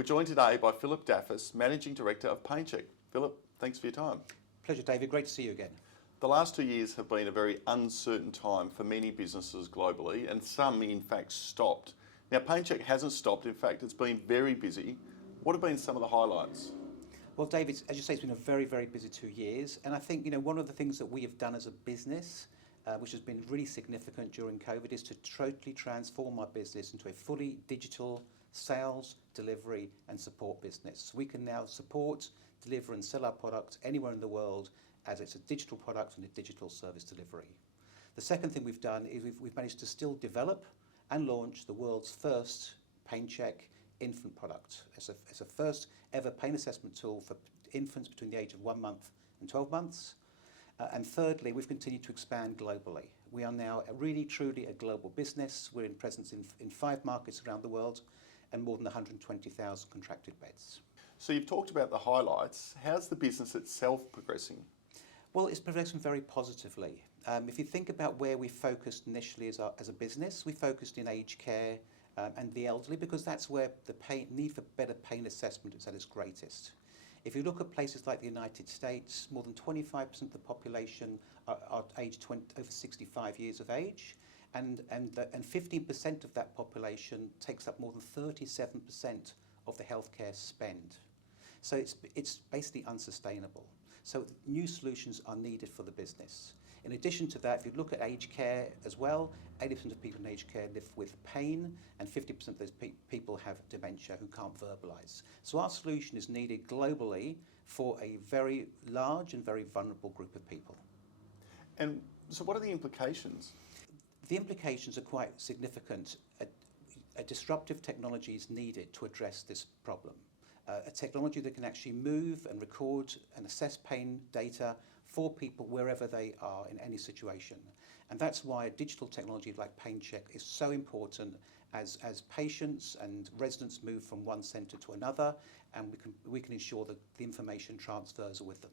We're joined today by Philip Daffas, Managing Director of PainChek. Philip, thanks for your time. Pleasure, David. Great to see you again. The last 2 years have been a very uncertain time for many businesses globally, and some in fact stopped. Now PainChek hasn't stopped, in fact it's been very busy. What have been some of the highlights? Well, David, as you say, it's been a very, very busy 2 years. And I think, one of the things that we have done as a business, which has been really significant during COVID, is to totally transform our business into a fully digital sales, delivery and support business. We can now support, deliver and sell our product anywhere in the world as it's a digital product and a digital service delivery. The second thing we've done is we've managed to still develop and launch the world's first PainChek infant product. It's a first ever pain assessment tool for infants between the age of 1 month and 12 months. And thirdly, we've continued to expand globally. We are now really truly a global business. We're in presence in 5 markets around the world and more than 120,000 contracted beds. So you've talked about the highlights. How's the business itself progressing? Well, it's progressing very positively. If you think about where we focused initially as a business, we focused in aged care and the elderly, because that's where the need for better pain assessment is at its greatest. If you look at places like the United States, more than 25% of the population are aged over 65 years of age, and 15% of that population takes up more than 37% of the healthcare spend. So it's basically unsustainable. So new solutions are needed for the business. In addition to that, if you look at aged care as well, 80% of people in aged care live with pain, and 50% of those people have dementia who can't verbalise. So our solution is needed globally for a very large and very vulnerable group of people. And so what are the implications? The implications are quite significant. A disruptive technology is needed to address this problem. A technology that can actually move and record and assess pain data for people wherever they are in any situation. And that's why a digital technology like PainChek is so important as patients and residents move from one centre to another, and we can ensure that the information transfers with them.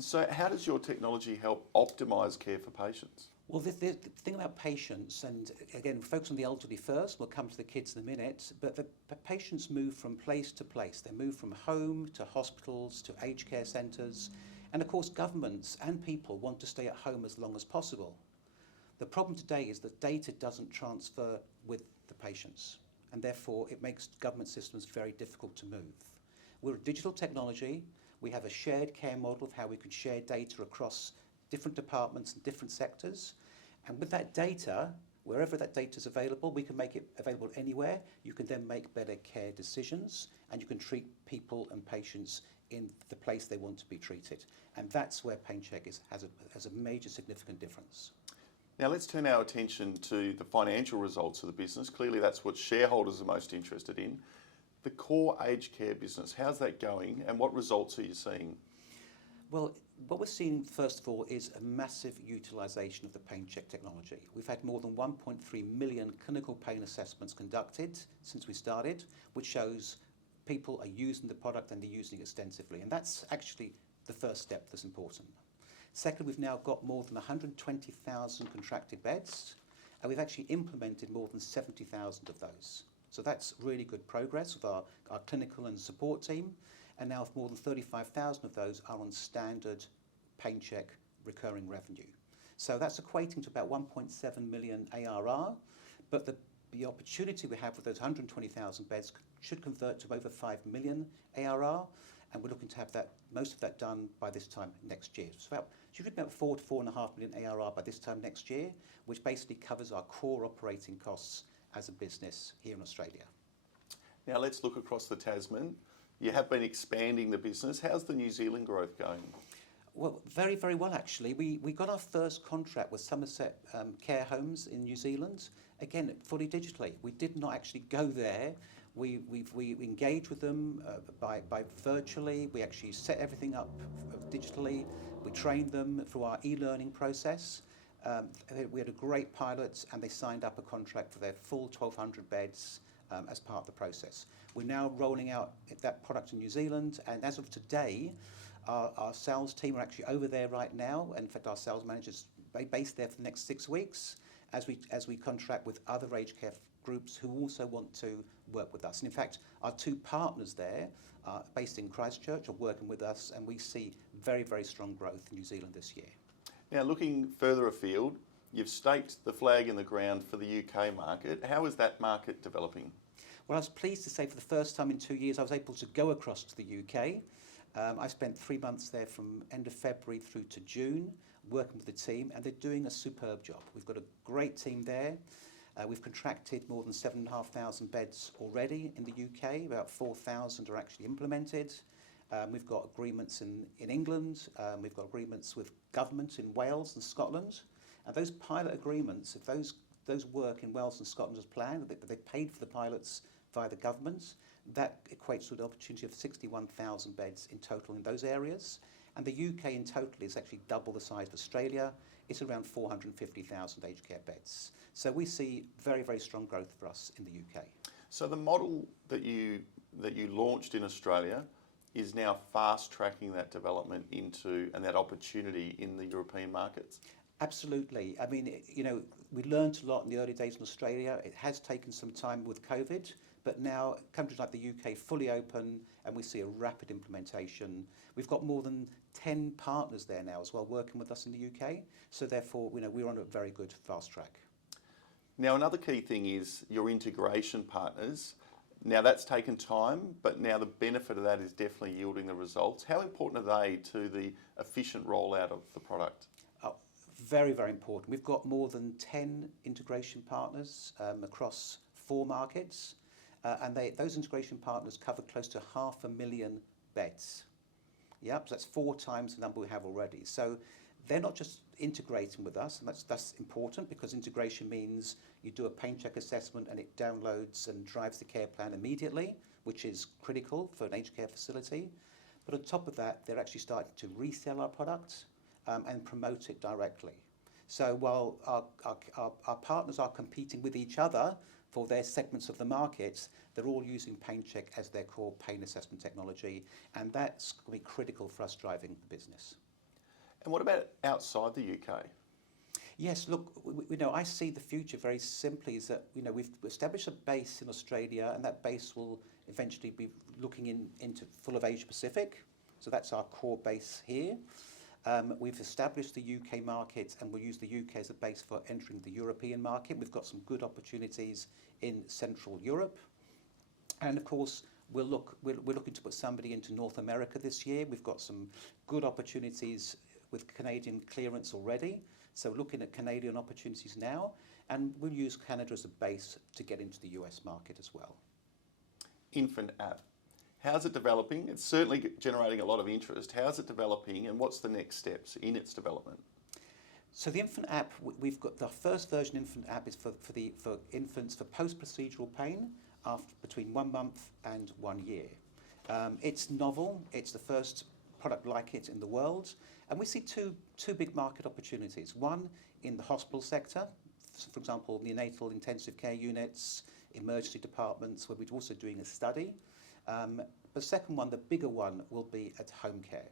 So how does your technology help optimise care for patients? Well, the thing about patients, and again, focus on the elderly first, we'll come to the kids in a minute, but the patients move from place to place. They move from home to hospitals to aged care centres, and of course governments and people want to stay at home as long as possible. The problem today is that data doesn't transfer with the patients, and therefore it makes government systems very difficult to move. We're a digital technology. We have a shared care model of how we can share data across different departments and different sectors. And with that data, wherever that data is available, we can make it available anywhere. You can then make better care decisions, and you can treat people and patients in the place they want to be treated. And that's where PainChek has a major significant difference. Now let's turn our attention to the financial results of the business. Clearly that's what shareholders are most interested in. The core aged care business, how's that going and what results are you seeing? Well, what we're seeing, first of all, is a massive utilisation of the PainChek technology. We've had more than 1.3 million clinical pain assessments conducted since we started, which shows people are using the product and they're using it extensively. And that's actually the first step that's important. Second, we've now got more than 120,000 contracted beds, and we've actually implemented more than 70,000 of those. So that's really good progress with our clinical and support team. And now more than 35,000 of those are on standard PainChek recurring revenue. So that's equating to about 1.7 million ARR, but the opportunity we have with those 120,000 beds should convert to over 5 million ARR, and we're looking to have most of that done by this time next year. So should be about 4 to 4.5 million ARR by this time next year, which basically covers our core operating costs as a business here in Australia. Now let's look across the Tasman. You have been expanding the business. How's the New Zealand growth going? Well, very, very well actually. We got our first contract with Somerset Care Homes in New Zealand, again, fully digitally. We did not actually go there. We engaged with them by virtually. We actually set everything up digitally. We trained them through our e-learning process. We had a great pilot, and they signed up a contract for their full 1,200 beds as part of the process. We're now rolling out that product in New Zealand, and as of today, our sales team are actually over there right now. In fact, our sales manager's based there for the next 6 weeks, as we contract with other aged care groups who also want to work with us. And in fact, our two partners there, based in Christchurch, are working with us, and we see very, very strong growth in New Zealand this year. Now, looking further afield, you've staked the flag in the ground for the UK market. How is that market developing? Well, I was pleased to say for the first time in 2 years I was able to go across to the UK. I spent 3 months there from end of February through to June, working with the team, and they're doing a superb job. We've got a great team there. We've contracted more than 7,500 beds already in the UK. About 4,000 are actually implemented. We've got agreements in England. We've got agreements with government in Wales and Scotland. And those pilot agreements, if those work in Wales and Scotland as planned, they paid for the pilots via the government, that equates to an opportunity of 61,000 beds in total in those areas. And the UK in total is actually double the size of Australia. It's around 450,000 aged care beds. So we see very, very strong growth for us in the UK. So the model that you launched in Australia is now fast tracking that development into and that opportunity in the European markets? Absolutely. I mean, we learned a lot in the early days in Australia. It has taken some time with COVID, but now countries like the UK fully open, and we see a rapid implementation. We've got more than 10 partners there now as well working with us in the UK. So therefore, we're on a very good fast track. Now, another key thing is your integration partners. Now, that's taken time, but now the benefit of that is definitely yielding the results. How important are they to the efficient rollout of the product? Very, very important. We've got more than 10 integration partners across 4 markets, and those integration partners cover close to 500,000 beds. Yep, so that's 4 times the number we have already. So they're not just integrating with us, and that's important because integration means you do a PainChek assessment and it downloads and drives the care plan immediately, which is critical for an aged care facility. But on top of that, they're actually starting to resell our product and promote it directly. So while our partners are competing with each other for their segments of the market, they're all using PainChek as their core pain assessment technology, and that's going to be critical for us driving the business. And what about outside the UK? Yes, look, I see the future very simply is that, we've established a base in Australia, and that base will eventually be looking into full of Asia Pacific. So that's our core base here. We've established the UK market, and we'll use the UK as a base for entering the European market. We've got some good opportunities in Central Europe. And of course, we're looking to put somebody into North America this year. We've got some good opportunities with Canadian clearance already. So looking at Canadian opportunities now, and we'll use Canada as a base to get into the US market as well. Infant app. How's it developing? It's certainly generating a lot of interest. How's it developing, and what's the next steps in its development? So the infant app, we've got the first version infant app is for infants for post-procedural pain between 1 month and 1 year. It's novel. It's the first product like it in the world, and we see two big market opportunities. One in the hospital sector, for example, neonatal intensive care units, emergency departments, where we're also doing a study. The second one, the bigger one, will be at home care.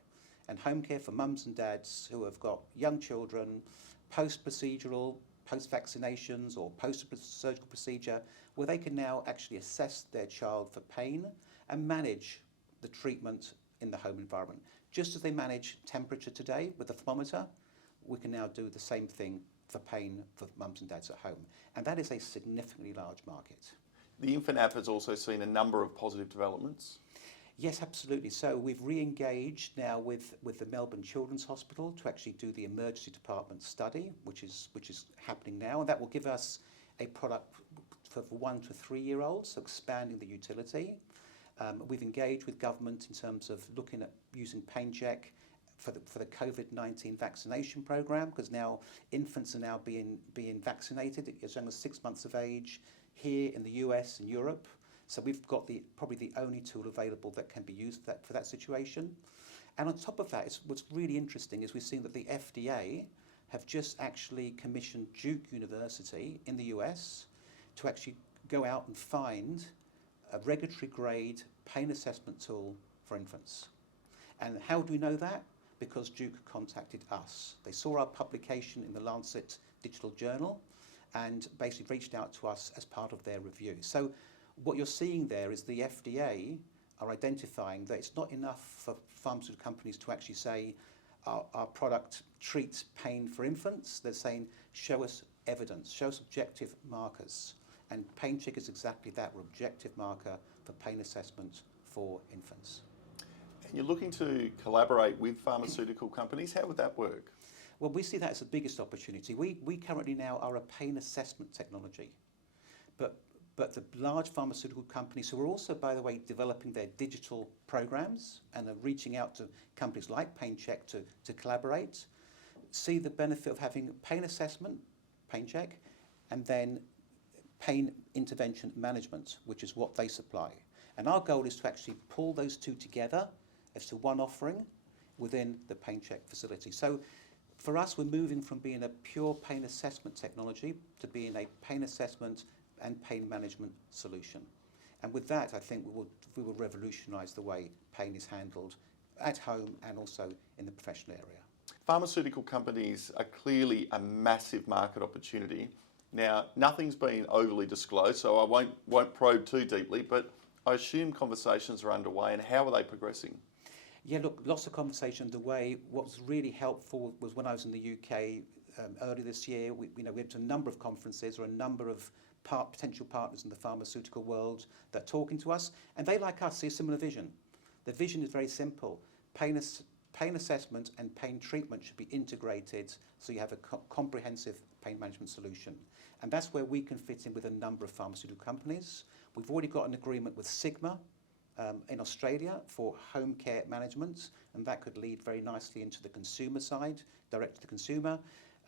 And home care for mums and dads who have got young children, post-procedural, post-vaccinations or post-surgical procedure, where they can now actually assess their child for pain and manage the treatment in the home environment. Just as they manage temperature today with a thermometer, we can now do the same thing for pain for mums and dads at home. And that is a significantly large market. The infant app has also seen a number of positive developments. Yes, absolutely. So we've re-engaged now with the Melbourne Children's Hospital to actually do the emergency department study, which is happening now, and that will give us a product for 1 to 3 year olds, so expanding the utility. We've engaged with government in terms of looking at using PainChek for the COVID-19 vaccination program, because now infants are now being vaccinated as young as 6 months of age here in the US and Europe. So we've got probably the only tool available that can be used for that situation. And on top of that, what's really interesting is we've seen that the FDA have just actually commissioned Duke University in the US to actually go out and find a regulatory grade pain assessment tool for infants. And how do we know that? Because Duke contacted us. They saw our publication in the Lancet Digital Journal, and basically reached out to us as part of their review. So what you're seeing there is the FDA are identifying that it's not enough for pharmaceutical companies to actually say our product treats pain for infants. They're saying, show us evidence, show us objective markers. And PainChek is exactly that, we're objective marker for pain assessment for infants. And you're looking to collaborate with pharmaceutical companies. How would that work? Well, we see that as the biggest opportunity. We currently now are a pain assessment technology. But the large pharmaceutical companies who are also, by the way, developing their digital programs and are reaching out to companies like PainChek to collaborate, see the benefit of having pain assessment, PainChek, and then pain intervention management, which is what they supply. And our goal is to actually pull those two together as to one offering within the PainChek facility. So for us, we're moving from being a pure pain assessment technology to being a pain assessment and pain management solution. And with that, I think we will revolutionise the way pain is handled at home and also in the professional area. Pharmaceutical companies are clearly a massive market opportunity. Now, nothing's been overly disclosed, so I won't probe too deeply, but I assume conversations are underway, and how are they progressing? Yeah, look, lots of conversation underway. What was really helpful was when I was in the UK earlier this year, we went to a number of conferences or a number of potential partners in the pharmaceutical world that are talking to us, and they, like us, see a similar vision. The vision is very simple. Pain assessment and pain treatment should be integrated so you have a comprehensive pain management solution. And that's where we can fit in with a number of pharmaceutical companies. We've already got an agreement with Sigma in Australia for home care management, and that could lead very nicely into the consumer side, direct to the consumer.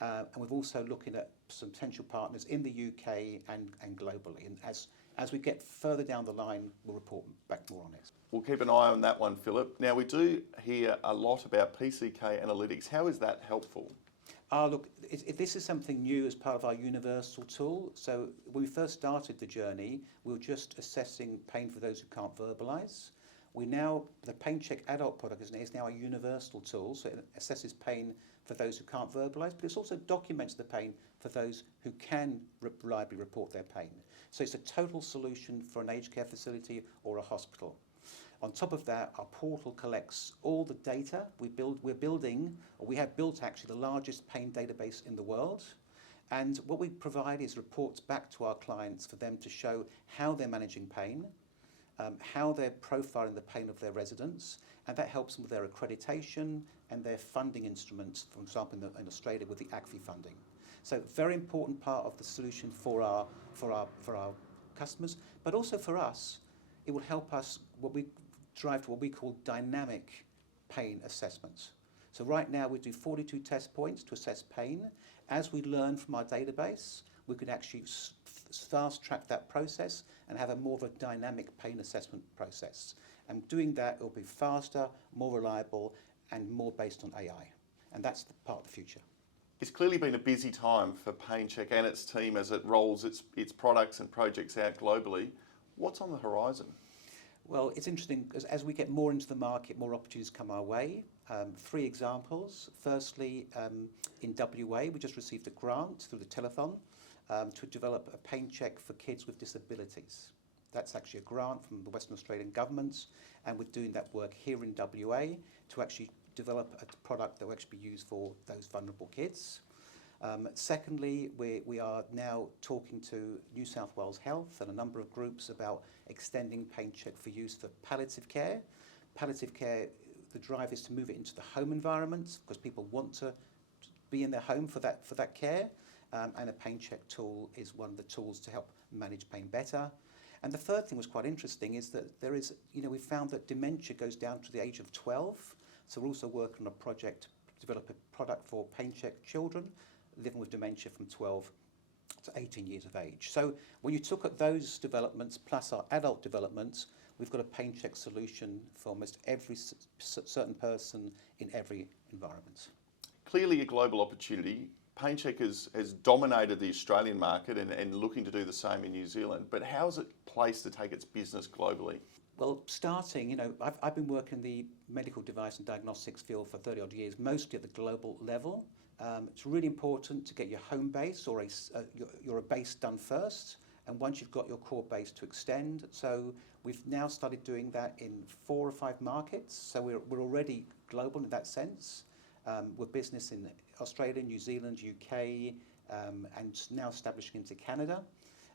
And we're also looking at some potential partners in the UK and globally. And as we get further down the line, we'll report back more on it. We'll keep an eye on that one, Philip. Now, we do hear a lot about PCK analytics. How is that helpful? Look, this is something new as part of our universal tool. So when we first started the journey, we were just assessing pain for those who can't verbalise. The PainChek adult product is now a universal tool, so it assesses pain for those who can't verbalise, but it also documents the pain for those who can reliably report their pain. So it's a total solution for an aged care facility or a hospital. On top of that, our portal collects all the data. We have built actually the largest pain database in the world. And what we provide is reports back to our clients for them to show how they're managing pain, how they're profiling the pain of their residents, and that helps them with their accreditation and their funding instruments, for example, in Australia with the ACFI funding. So very important part of the solution for our customers, but also for us, it will help us drive to what we call dynamic pain assessments. So right now we do 42 test points to assess pain. As we learn from our database, we can actually fast track that process and have a more of a dynamic pain assessment process. And doing that, it will be faster, more reliable, and more based on AI. And that's the part of the future. It's clearly been a busy time for PainChek and its team as it rolls its products and projects out globally. What's on the horizon? Well, it's interesting because as we get more into the market, more opportunities come our way. 3 examples. Firstly, in WA, we just received a grant through the telethon to develop a PainChek for kids with disabilities. That's actually a grant from the Western Australian government, and we're doing that work here in WA to actually develop a product that will actually be used for those vulnerable kids. Secondly, we are now talking to New South Wales Health and a number of groups about extending PainChek for use for palliative care. Palliative care, the drive is to move it into the home environment because people want to be in their home for that care. And a PainChek tool is one of the tools to help manage pain better. And the third thing was quite interesting is that we found that dementia goes down to the age of 12. So we're also working on a project to develop a product for PainChek children living with dementia from 12 to 18 years of age. So when you look at those developments plus our adult developments, we've got a PainChek solution for almost every certain person in every environment. Clearly a global opportunity. PainChek has dominated the Australian market and looking to do the same in New Zealand, but how is it placed to take its business globally? Well, I've been working in the medical device and diagnostics field for 30 odd years, mostly at the global level. It's really important to get your home base or your base done first, and once you've got your core base to extend. So we've now started doing that in 4 or 5 markets, so we're already global in that sense. We're business in Australia, New Zealand, UK, and now establishing into Canada.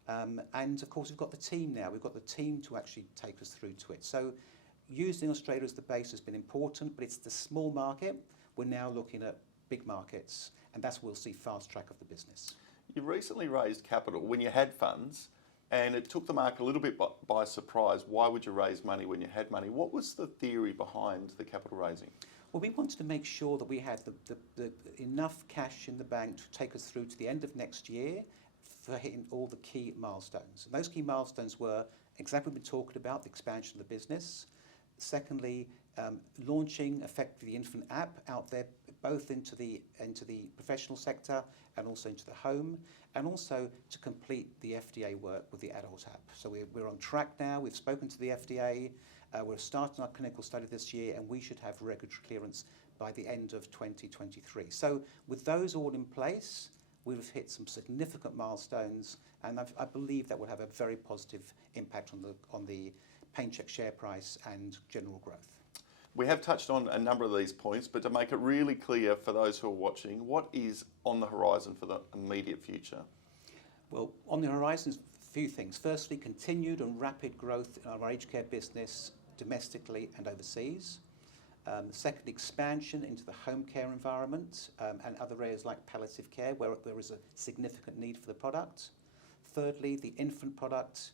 And of course we've got the team now. We've got the team to actually take us through to it. So using Australia as the base has been important, but it's the small market. We're now looking at big markets, and that's where we'll see fast track of the business. You recently raised capital when you had funds, and it took the market a little bit by surprise. Why would you raise money when you had money? What was the theory behind the capital raising? Well, we wanted to make sure that we had the enough cash in the bank to take us through to the end of next year for hitting all the key milestones. And those key milestones were exactly what we've been talking about, the expansion of the business. Secondly, launching effectively the infant app out there, both into the professional sector and also into the home, and also to complete the FDA work with the adult app. So we're on track now. We've spoken to the FDA. We're starting our clinical study this year, and we should have regulatory clearance by the end of 2023. So with those all in place, we've hit some significant milestones, and I believe that will have a very positive impact on the PainChek share price and general growth. We have touched on a number of these points, but to make it really clear for those who are watching, what is on the horizon for the immediate future? Well, on the horizon, a few things. Firstly, continued and rapid growth in our aged care business domestically and overseas. Secondly, expansion into the home care environment and other areas like palliative care where there is a significant need for the product. Thirdly, the infant product,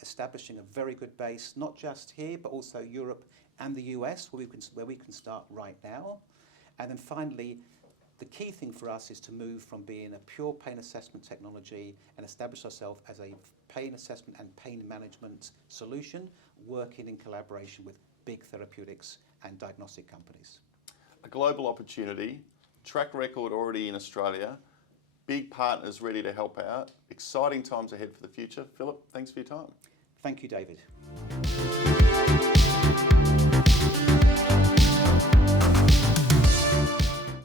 establishing a very good base, not just here, but also Europe and the US, where we can start right now. And then finally, the key thing for us is to move from being a pure pain assessment technology and establish ourselves as a pain assessment and pain management solution, working in collaboration with big therapeutics and diagnostic companies. A global opportunity, track record already in Australia, big partners ready to help out, exciting times ahead for the future. Philip, thanks for your time. Thank you, David.